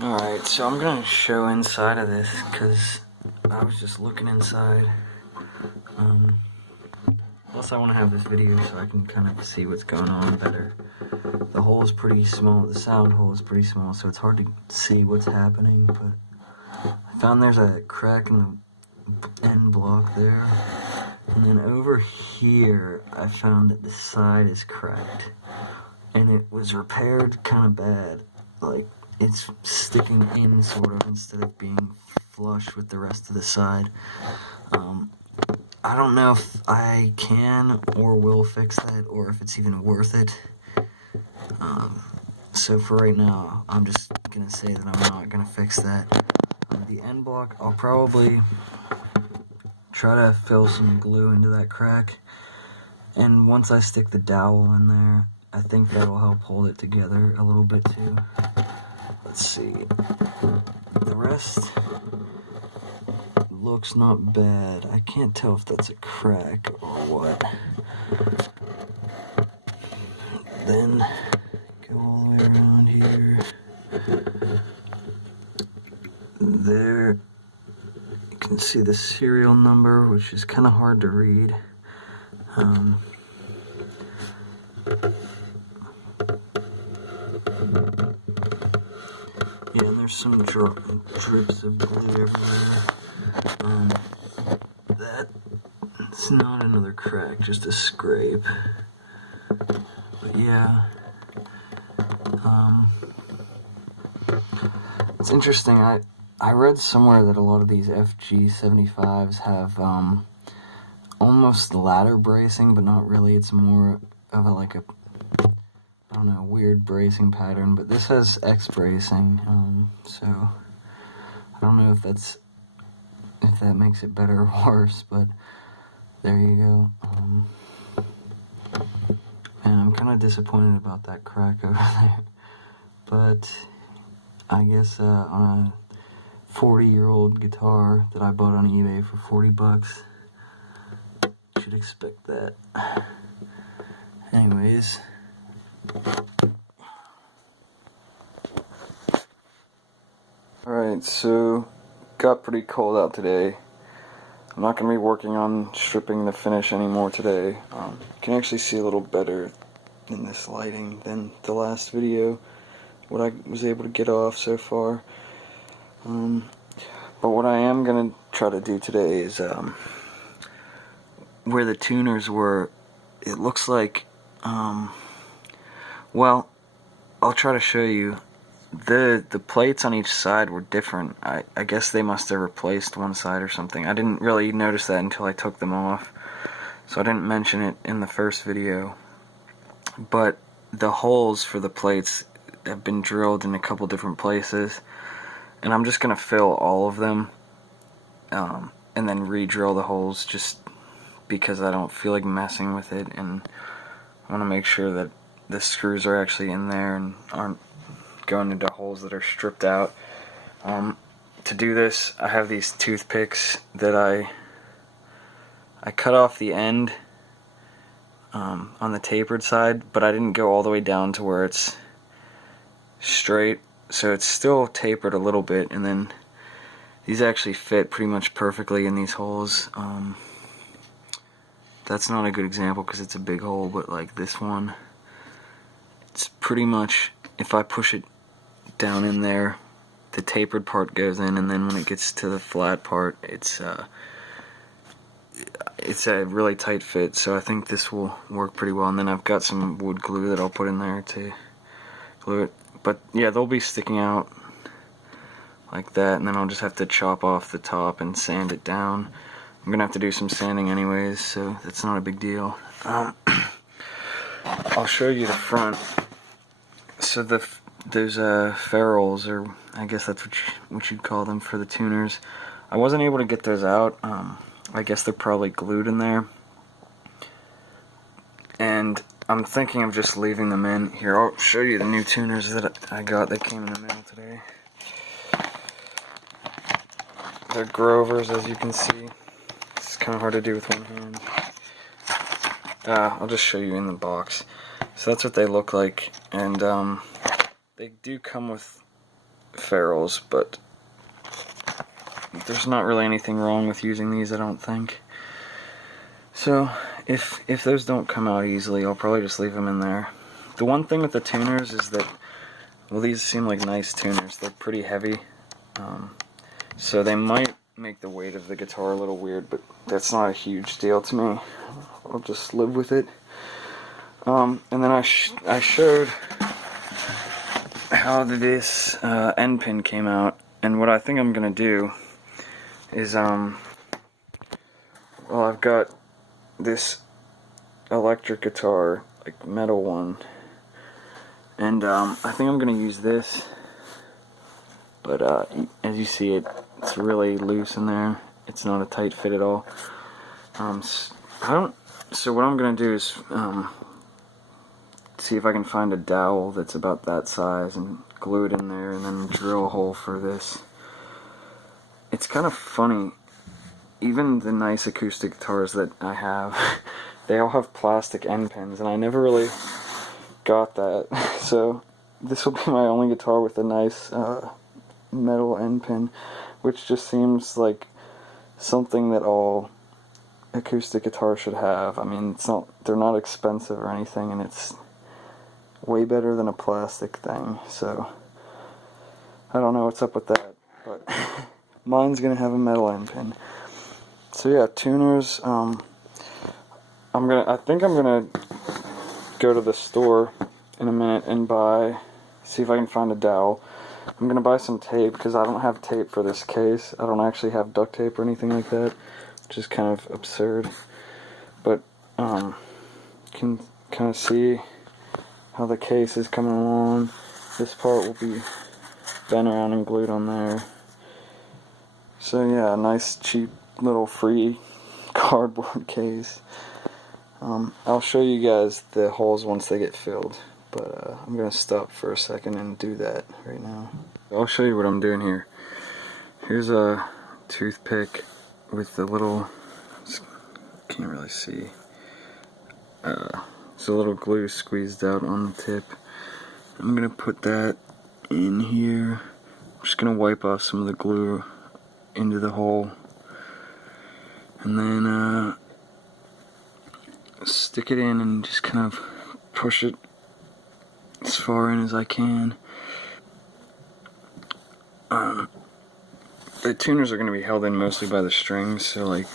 Alright, so I'm gonna show inside of this because I was just looking inside. Plus I want to have this video so I can kind of see what's going on better. The hole is pretty small, the sound hole is pretty small, so it's hard to see what's happening, but I found there's a crack in the end block there. And then over here, I found that the side is cracked. And it was repaired kind of bad. Like, it's sticking in, sort of, instead of being flush with the rest of the side. I don't know if I can or will fix that, or if it's even worth it. So for right now, I'm just gonna say that I'm not gonna fix that. The end block, I'll probably try to fill some glue into that crack. And once I stick the dowel in there, I think that'll help hold it together a little bit too. Let's see. The rest looks not bad. I can't tell if that's a crack or what. Then go all the way around here. There, you can see the serial number, which is kind of hard to read. Yeah, and there's some drips of glue everywhere. That's not another crack, just a scrape. But yeah, it's interesting. I read somewhere that a lot of these FG75s have almost ladder bracing, but not really. It's more of I don't know, weird bracing pattern. But this has X bracing, so I don't know if that makes it better or worse. But there you go. And I'm kind of disappointed about that crack over there. But I guess on a 40-year-old guitar that I bought on eBay for 40 bucks, you should expect that. Anyways. Alright, so got pretty cold out today. I'm not going to be working on stripping the finish anymore today. You can actually see a little better in this lighting than the last video, what I was able to get off so far. But what I am going to try to do today is where the tuners were, it looks like, well, I'll try to show you. The plates on each side were different. I guess they must have replaced one side or something. I didn't really notice that until I took them off, so I didn't mention it in the first video. But the holes for the plates have been drilled in a couple different places, and I'm just going to fill all of them and then re-drill the holes just because I don't feel like messing with it, and I want to make sure that the screws are actually in there and aren't going into holes that are stripped out. To do this, I have these toothpicks that I cut off the end on the tapered side, but I didn't go all the way down to where it's straight, so it's still tapered a little bit, and then these actually fit pretty much perfectly in these holes. That's not a good example because it's a big hole, but like this one, it's pretty much, if I push it down in there, the tapered part goes in, and then when it gets to the flat part, it's a really tight fit, so I think this will work pretty well. And then I've got some wood glue that I'll put in there to glue it. But yeah, they'll be sticking out like that, and then I'll just have to chop off the top and sand it down. I'm gonna have to do some sanding anyways, so that's not a big deal. I'll show you the front. So those ferrules, or I guess that's what you'd call them for the tuners, I wasn't able to get those out. I guess they're probably glued in there, and I'm thinking of just leaving them in. Here, I'll show you the new tuners that I got. They came in the mail today. They're Grovers, as you can see. It's kind of hard to do with one hand. I'll just show you in the box. So that's what they look like, and they do come with ferrules, but there's not really anything wrong with using these, I don't think. So if those don't come out easily, I'll probably just leave them in there. The one thing with the tuners is that, well, these seem like nice tuners. They're pretty heavy, so they might make the weight of the guitar a little weird, but that's not a huge deal to me. I'll just live with it. And then I showed how this end pin came out, and what I think I'm gonna do is, well, I've got this electric guitar, like metal one, and I think I'm gonna use this, but as you see, it's really loose in there. It's not a tight fit at all. So what I'm gonna do is see if I can find a dowel that's about that size and glue it in there, and then drill a hole for this. It's kind of funny, even the nice acoustic guitars that I have, they all have plastic end pins, and I never really got that. So this will be my only guitar with a nice metal end pin, which just seems like something that all acoustic guitars should have. I mean, they're not expensive or anything, and it's way better than a plastic thing. So I don't know what's up with that, but mine's gonna have a metal end pin. So yeah, tuners. I think I'm gonna go to the store in a minute and see if I can find a dowel. I'm gonna buy some tape because I don't have tape for this case. I don't actually have duct tape or anything like that, which is kind of absurd. But you can kind of see how the case is coming along. This part will be bent around and glued on there. So yeah, a nice cheap little free cardboard case. I'll show you guys the holes once they get filled, but I'm gonna stop for a second and do that right now. I'll show you what I'm doing here. Here's a toothpick with the little, can't really see, there's a little glue squeezed out on the tip. I'm gonna put that in here. I'm just gonna wipe off some of the glue into the hole, and then stick it in and just kind of push it as far in as I can. The tuners are going to be held in mostly by the strings, so like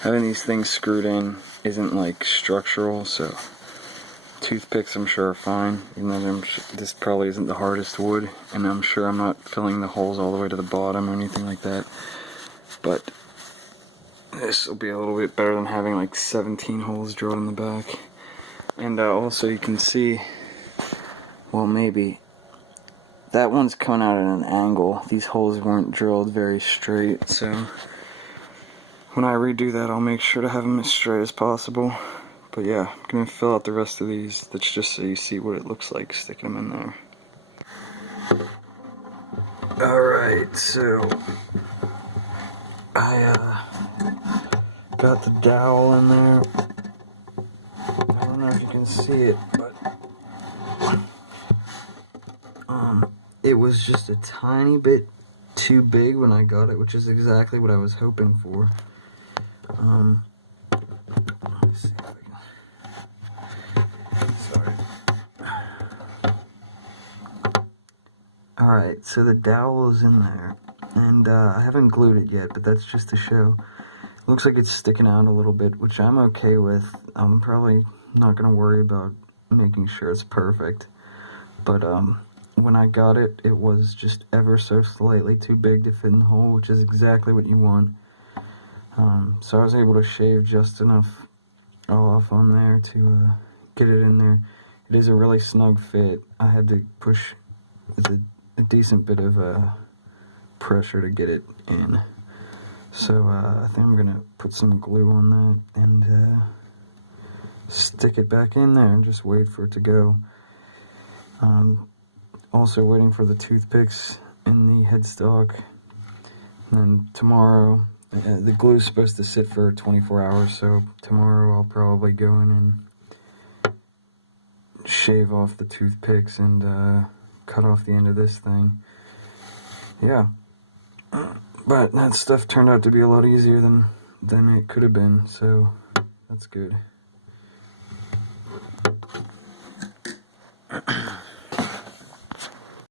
having these things screwed in isn't like structural, so toothpicks I'm sure are fine, even though this probably isn't the hardest wood, and I'm sure I'm not filling the holes all the way to the bottom or anything like that, but this will be a little bit better than having like 17 holes drilled in the back. And also you can see, well, maybe that one's coming out at an angle. These holes weren't drilled very straight, so when I redo that, I'll make sure to have them as straight as possible. But yeah, I'm gonna fill out the rest of these. That's just so you see what it looks like sticking them in there. Alright, so I got the dowel in there. I don't know if you can see it, but it was just a tiny bit too big when I got it, which is exactly what I was hoping for. Let me see if I can... Sorry. Alright, so the dowel is in there, and I haven't glued it yet, but that's just to show. Looks like it's sticking out a little bit, which I'm okay with. I'm probably not going to worry about making sure it's perfect. But when I got it, it was just ever so slightly too big to fit in the hole, which is exactly what you want. So I was able to shave just enough off on there to get it in there. It is a really snug fit. I had to push with a decent bit of pressure to get it in. So I think I'm going to put some glue on that and stick it back in there and just wait for it to go. Also waiting for the toothpicks in the headstock. And then tomorrow, the glue is supposed to sit for 24 hours, so tomorrow I'll probably go in and shave off the toothpicks and cut off the end of this thing. yeah. But that stuff turned out to be a lot easier than it could have been, so that's good.